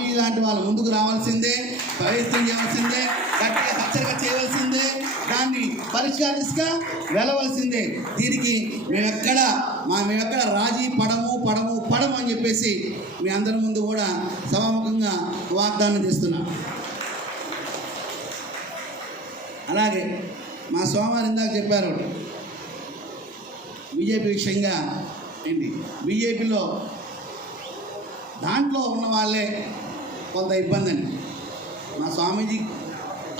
స్వామి లాంటి వాళ్ళు ముందుకు రావాల్సిందే, ప్రయత్నం చేయవలసిందే, గట్టిగా హెచ్చరిక చేయవలసిందే, దాన్ని పరిష్కరించగా వెళ్ళవలసిందే. దీనికి మేమెక్కడ రాజీ పడము అని చెప్పేసి మీ అందరి ముందు కూడా సభాముఖంగా వాగ్దానం చేస్తున్నాం. అలాగే మా స్వామివారు ఇందాక చెప్పారు బీజేపీ విషయంగా ఏంటి, బీజేపీలో దాంట్లో ఉన్న వాళ్ళే కొంత ఇబ్బంది అని. మా స్వామీజీ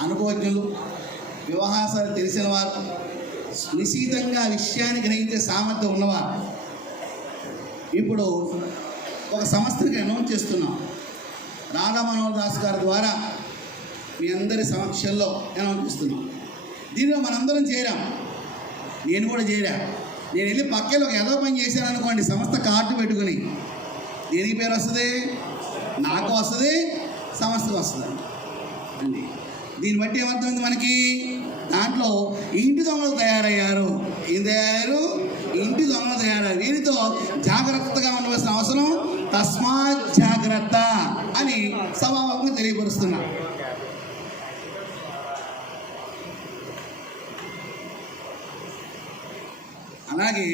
అనుభవజ్ఞులు, వ్యవహారాలు తెలిసిన వారు, నిశితంగా విషయాన్ని గ్రహించే సామర్థ్యం ఉన్నవారు. ఇప్పుడు ఒక సంస్థకి అనౌన్స్ చేస్తున్నాం. రాధా మనోహర్ దాస్ గారి ద్వారా మీ అందరి సమక్షంలో అనౌన్స్ చేస్తున్నాం. దీనిలో మనందరం చేరాం, నేను కూడా చేరా. నేను వెళ్ళి పక్కలో ఒక ఏదో పని చేశాను అనుకోండి, సంస్థ కార్డు పెట్టుకుని, దేనికి పేరు వస్తుంది? నాకు వస్తుంది, సంస్థకు వస్తుంది అండి. దీన్ని బట్టి ఏమర్థమైంది మనకి? దాంట్లో ఇంటి దొంగలు తయారయ్యారు. ఏం తయారయ్యారు? ఇంటి దొంగలు తయారయ్యారు. వీరితో జాగ్రత్తగా ఉండవలసిన అవసరం తస్మాత్ జాగ్రత్త అని సభాముఖంగా తెలియపరుస్తున్నా. అలాగే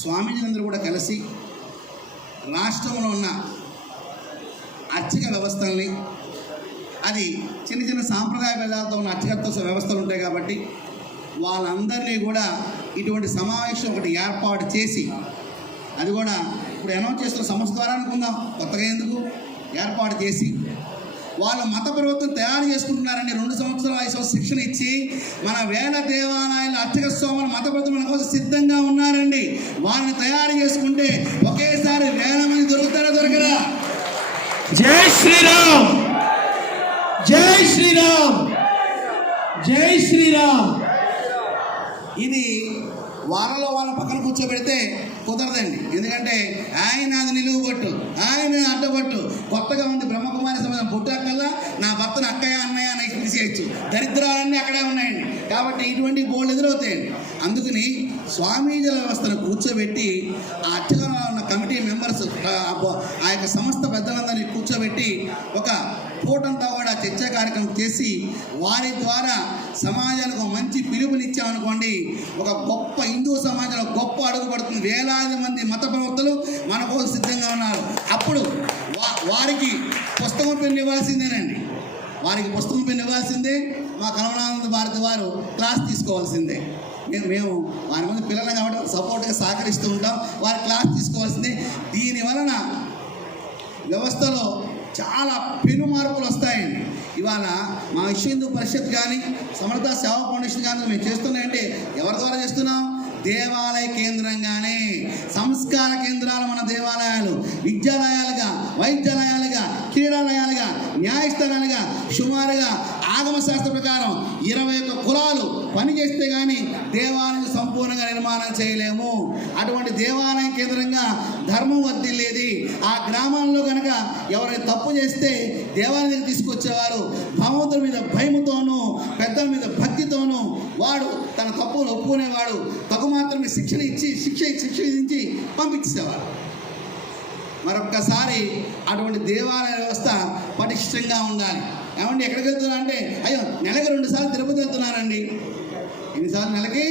స్వామీజీలందరూ కూడా కలిసి రాష్ట్రంలో ఉన్న అర్చక వ్యవస్థల్ని, అది చిన్న చిన్న సాంప్రదాయ భేదాలతో ఉన్న అర్చకత్వ వ్యవస్థలు ఉంటాయి కాబట్టి వాళ్ళందరినీ కూడా ఇటువంటి సమావేశం ఒకటి ఏర్పాటు చేసి, అది కూడా ఇప్పుడు అనౌన్స్ చేస్తున్న సంస్థ ద్వారా అనుకుందాం, కొత్తగా ఎందుకు ఏర్పాటు చేసి వాళ్ళ మత ప్రవర్తన తయారు చేసుకుంటున్నారండి. 2 సంవత్సరాలు 5 సంవత్సరాలు శిక్షణ ఇచ్చి మన వేల దేవాలయాల అర్చక స్వాముల మత ప్రవర్తన కోసం సిద్ధంగా ఉన్నారండి. వాళ్ళని తయారు చేసుకుంటే ఒకేసారి వేల మంది దొరుకుతారా దొరకరా? జై శ్రీరామ్, జై శ్రీరామ్, జై శ్రీరామ్. ఇది వాళ్ళలో వాళ్ళ పక్కన కూర్చోబెడితే కుదరదండి. ఎందుకంటే ఆయన అది నిలువుబట్టు, ఆయన అడ్డబట్టు. కొత్తగా ఉంది బ్రహ్మకుమారి సమాజం పుట్టాకల్లా నా భర్తను అక్కయ్య అన్నయ్య అని పిలిచేయచ్చు. దరిద్రాలన్నీ అక్కడే ఉన్నాయండి. కాబట్టి ఇటువంటి బోర్డు ఎదురవుతాయండి. అందుకని స్వామీజీల వ్యవస్థను కూర్చోబెట్టి ఆ అర్చకంలో ఉన్న కమిటీ మెంబర్స్, ఆ యొక్క సంస్థ పెద్దలందరినీ కూర్చోబెట్టి ఒక పూటంతా కూడా చర్చా కార్యక్రమం చేసి వారి ద్వారా సమాజానికి మంచి పిలుపునిచ్చామనుకోండి, ఒక గొప్ప హిందూ సమాజంలో గొప్ప అడుగు పడుతుంది. వేలాది మంది మత ప్రవర్తలు మన కోసం సిద్ధంగా ఉన్నారు. అప్పుడు వారికి పుస్తకం పెన్ను ఇవ్వాల్సిందేనండి. వారికి పుస్తకం పెన్ను ఇవ్వాల్సిందే. మా కమలానంద భారతి వారు క్లాస్ తీసుకోవాల్సిందే. మేము వారి మంది పిల్లలు కాబట్టి సపోర్ట్గా సహకరిస్తూ ఉంటాం. వారి క్లాస్ తీసుకోవాల్సిందే. దీనివలన వ్యవస్థలో చాలా పెను మార్పులు వస్తాయండి. ఇవాళ మా విశ్వ హిందూ పరిషత్ కానీ సమర్థ సేవా ఫౌండేషన్ కానీ మేము చేస్తున్నాయంటే ఎవరి ద్వారా చేస్తున్నాం? దేవాలయ కేంద్రంగానే. సంస్కార కేంద్రాలు మన దేవాలయాలు, విద్యాలయాలుగా, వైద్యాలయాలుగా, క్రీడాలయాలుగా, న్యాయస్థానాలుగా, సుమారుగా ఆగమ శాస్త్ర ప్రకారం 21 కులాలు పనిచేస్తే కానీ దేవాలయం సంపూర్ణంగా నిర్మాణం చేయలేము. అటువంటి దేవాలయం కేంద్రంగా ధర్మం వర్ధిల్లేది. ఆ గ్రామాల్లో కనుక ఎవరైనా తప్పు చేస్తే దేవాలయం తీసుకొచ్చేవారు భగవంతుడి మీద భయముతోనూ, పెద్దల మీద భక్తితోనూ వాడు తన తప్పును ఒప్పుకునేవాడు. తగు మాత్రమే శిక్ష విధించి పంపించేవారు. మరొక్కసారి అటువంటి దేవాలయ వ్యవస్థ పటిష్టంగా ఉండాలి. ఏమండి ఎక్కడికి వెళ్తున్నా అంటే, అయ్యో నెలకి 2 సార్లు తిరుపతి వెళ్తున్నానండి. ఎన్నిసార్లు? నెలకి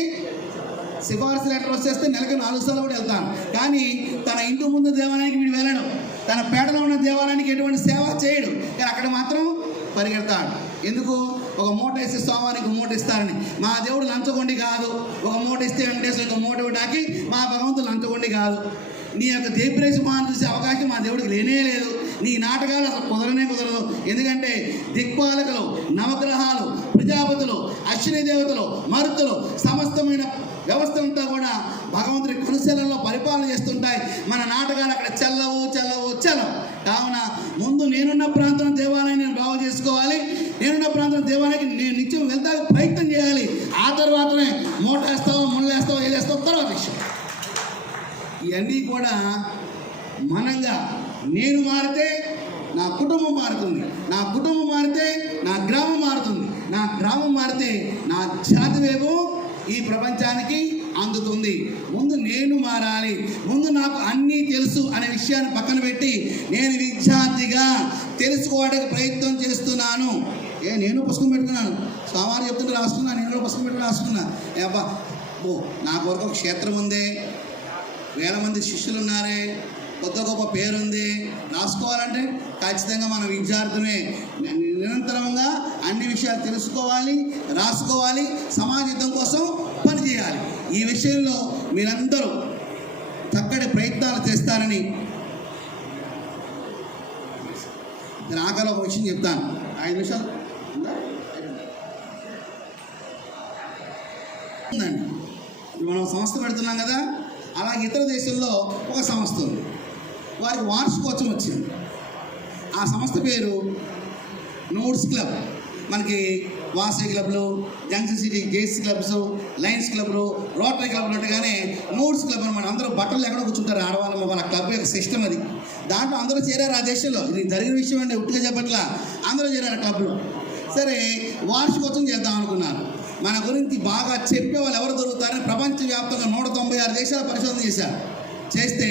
సిఫార్సు లెటర్ వచ్చేస్తే నెలకి 4 సార్లు కూడా వెళ్తాను. కానీ తన ఇంటి ముందు దేవాలయానికి వీడు వెళ్ళడం, తన పేటలో ఉన్న దేవాలయానికి ఎటువంటి సేవ చేయడు. కానీ అక్కడ మాత్రం పరిగెడతాడు. ఎందుకు? ఒక మూట ఇస్తే స్వామివారికి మూట ఇస్తారని. మా దేవుడు లంచగొండి కాదు. ఒక మూట ఇస్తే వెంకటేశ్వర ఒక మూట ఇవ్వడానికి మా భగవంతుడు లంచగొండి కాదు. నీ యొక్క దేప్రేసమాన్ని చూసే అవకాశం మా దేవుడికి లేనే లేదు. నీ నాటకాలు అసలు కుదరదు. ఎందుకంటే దిక్పాలకులు, నవగ్రహాలు, ప్రజాపతులు, అశ్విని దేవతలు, మరుతులు, సమస్తమైన వ్యవస్థలంతా కూడా భగవంతుడి కనుసెలలో పరిపాలన చేస్తుంటాయి. మన నాటకాలు అక్కడ చెల్లవు. కావున ముందు నేనున్న ప్రాంతం దేవాలయాన్ని నేను బాగు చేసుకోవాలి. నేనున్న ప్రాంతం దేవాలయానికి నేను నిత్యం వెళ్తానికి ప్రయత్నం చేయాలి. ఆ తర్వాతనే మూటేస్తావో, ముళ్ళేస్తావో, ఏదేస్తావో తర్వాత విషయం. ఇవన్నీ కూడా మనంగా నేను మారితే నా కుటుంబం మారుతుంది, నా కుటుంబం మారితే నా గ్రామం మారుతుంది, నా గ్రామం మారితే నా జాతి వైపు ఈ ప్రపంచానికి అందుతుంది. ముందు నేను మారాలి, ముందు నాకు అన్నీ తెలుసు అనే విషయాన్ని పక్కన పెట్టి నేను విద్యార్థిగా తెలుసుకోవడానికి ప్రయత్నం చేస్తున్నాను. నేను పుస్తకం పెట్టుకున్నాను, సోమవారం చెప్తుంటే రాసుకున్నాను, నేను కూడా పుస్తకం పెట్టుకుని రాసుకున్నా. అబ్బా నా కొరకు ఒక క్షేత్రం ఉంది, వేల మంది శిష్యులు ఉన్నారే, కొత్త గొప్ప పేరుంది, రాసుకోవాలంటే ఖచ్చితంగా మన విద్యార్థులే నిరంతరంగా అన్ని విషయాలు తెలుసుకోవాలి, రాసుకోవాలి, సమాజం కోసం పనిచేయాలి. ఈ విషయంలో మీరందరూ చక్కటి ప్రయత్నాలు చేస్తారని నేను ఆఖరి ఒక విషయం చెప్తాను. 5 నిమిషాలు ఉందండి. మనం సంస్థ పెడుతున్నాం కదా, అలాగే ఇతర దేశంలో ఒక సంస్థ ఉంది, వారికి వార్షికోత్సవం వచ్చింది. ఆ సంస్థ పేరు నోట్స్ క్లబ్. మనకి వాసవి క్లబ్లు, జంక్షన్ సిటీ జేసీ క్లబ్స్, లయన్స్ క్లబ్లు, రోటరీ క్లబ్లు ఉన్నట్టుగానే నోట్స్ క్లబ్ అనమాట. అందరూ బట్టలు ఎక్కడ కూర్చుంటారు ఆడవాళ్ళు, వాళ్ళ క్లబ్ యొక్క సిస్టమ్ అది. దాంట్లో అందరూ చేరారు. ఆ దేశంలో ఇది జరిగిన విషయం అండి, ఉట్టిగా చెప్పట్లా, అందరూ చేరారు క్లబ్లో. సరే, వార్షికోత్సవం చేద్దాం అనుకున్నారు. మన గురించి బాగా చెప్పే వాళ్ళు ఎవరు దొరుకుతారని ప్రపంచవ్యాప్తంగా 196 దేశాలు పరిశోధన చేశారు. చేస్తే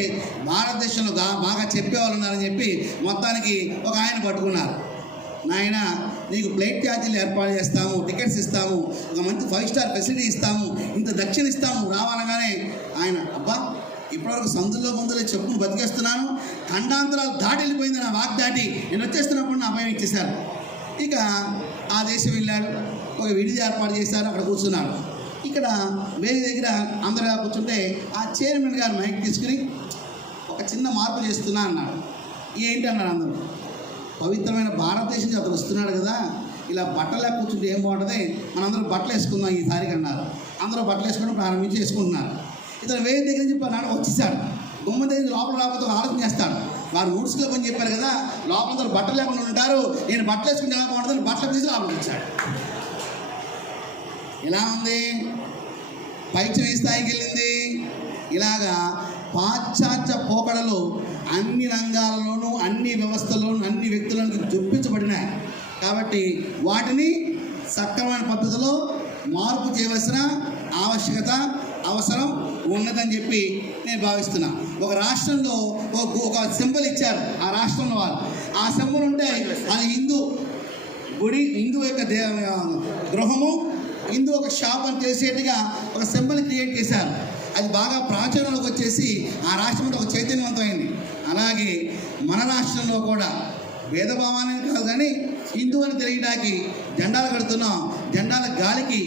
భారతదేశంలో బాగా చెప్పేవాళ్ళు ఉన్నారని చెప్పి మొత్తానికి ఒక ఆయన పట్టుకున్నారు. నాయన, నీకు ఫ్లైట్ ఛార్జీలు ఏర్పాటు చేస్తాము, టికెట్స్ ఇస్తాము, ఒక మంచి 5 స్టార్ ఫెసిలిటీ ఇస్తాము, ఇంత దక్షిణ ఇస్తాము రావాలగానే ఆయన అబ్బా ఇప్పటివరకు సందుల్లో ముందులో చెప్పును బతికేస్తున్నాను, ఖండాంతరాలు దాటి వెళ్ళిపోయింది నా వాక్ దాటి, నేను వచ్చేస్తున్నప్పుడు నా అభయం ఇచ్చేశారు. ఇక ఆ దేశం వెళ్ళాడు, ఒక విడిది ఏర్పాటు చేశారు, అక్కడ కూర్చున్నాడు. ఇక్కడ వేరే దగ్గర అందరూ కూర్చుంటే ఆ చైర్మన్ గారు మైక్ తీసుకుని ఒక చిన్న మార్పు చేస్తున్నా అన్నాడు. ఏంటి అన్నాడు అందరూ. పవిత్రమైన భారతదేశం నుంచి అతను వస్తున్నాడు కదా, ఇలా బట్టలు కూర్చుంటే ఏం బాగుంటుంది, మనందరూ బట్టలు వేసుకుందాం ఈసారికి అన్నారు. అందరూ బట్టలు వేసుకోవడం ప్రారంభించి వేసుకుంటున్నారు. ఇతను వేరే దగ్గర నుంచి నాడు వచ్చేసాడు. గుమ్మ దగ్గర లోపల రాకపోతే ఒక ఆలోచన చేస్తాడు. వారు నోట్స్ క్లబ్ అని చెప్పారు కదా, లోపల బట్టలు లేకుండా ఉంటారు, నేను బట్టలు వేసుకుంటే ఎలా బాగుంటుంది, బట్టలు తీసి లోపలికి వచ్చాడు. ఎలా ఉంది, పైచం ఏ స్థాయికి వెళ్ళింది. ఇలాగా పాశ్చాత్య పోకడలు అన్ని రంగాలలోనూ, అన్ని వ్యవస్థలోనూ, అన్ని వ్యక్తులను చొప్పించబడినాయి. కాబట్టి వాటిని సక్రమైన పద్ధతిలో మార్పు చేయవలసిన ఆవశ్యకత, అవసరం ఉన్నదని చెప్పి నేను భావిస్తున్నా. ఒక రాష్ట్రంలో ఒక సింబల్ ఇచ్చారు ఆ రాష్ట్రంలో వాళ్ళు. ఆ సింబల్ ఉంటే అది హిందూ గుడి, హిందూ యొక్క గృహము, హిందూ ఒక షాప్ అని తెలిసేట్టుగా ఒక సింబల్ క్రియేట్ చేశారు. అది బాగా ప్రాచుర్యంలోకి వచ్చేసి ఆ రాష్ట్రంలో ఒక చైతన్యవంతమైంది. అలాగే మన రాష్ట్రంలో కూడా భేదభావాన్ని కాదు కానీ హిందూ అని తెలియడానికి జెండాలు కడుతున్నాం. జెండాల గాలికి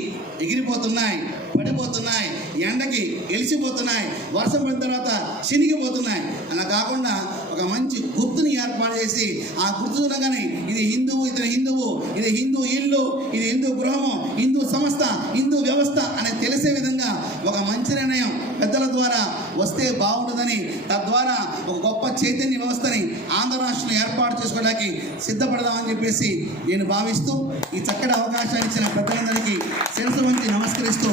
ఎగిరిపోతున్నాయి, పడిపోతున్నాయి, ఎండకి ఎలిసిపోతున్నాయి, వర్షం పడిన తర్వాత చినిగిపోతున్నాయి. అలా కాకుండా ఒక మంచి గుర్తుని ఏర్పాటు చేసి ఆ గుర్తు చూడగానే ఇది హిందువు, ఇతను హిందువు, ఇది హిందూ ఇల్లు, ఇది హిందూ గృహము, హిందూ సంస్థ, హిందూ వ్యవస్థ అని తెలిసే విధంగా ఒక మంచి నిర్ణయం పెద్దల ద్వారా వస్తే బాగుంటుందని, తద్వారా ఒక గొప్ప చైతన్య వ్యవస్థని ఆంధ్ర రాష్ట్రంలో ఏర్పాటు చేసుకోవడానికి సిద్ధపడదామని చెప్పేసి నేను భావిస్తూ ఈ చక్కటి అవకాశాన్ని ఇచ్చిన పెద్దలందరికీ శిరస్సు వంచి నమస్కరిస్తూ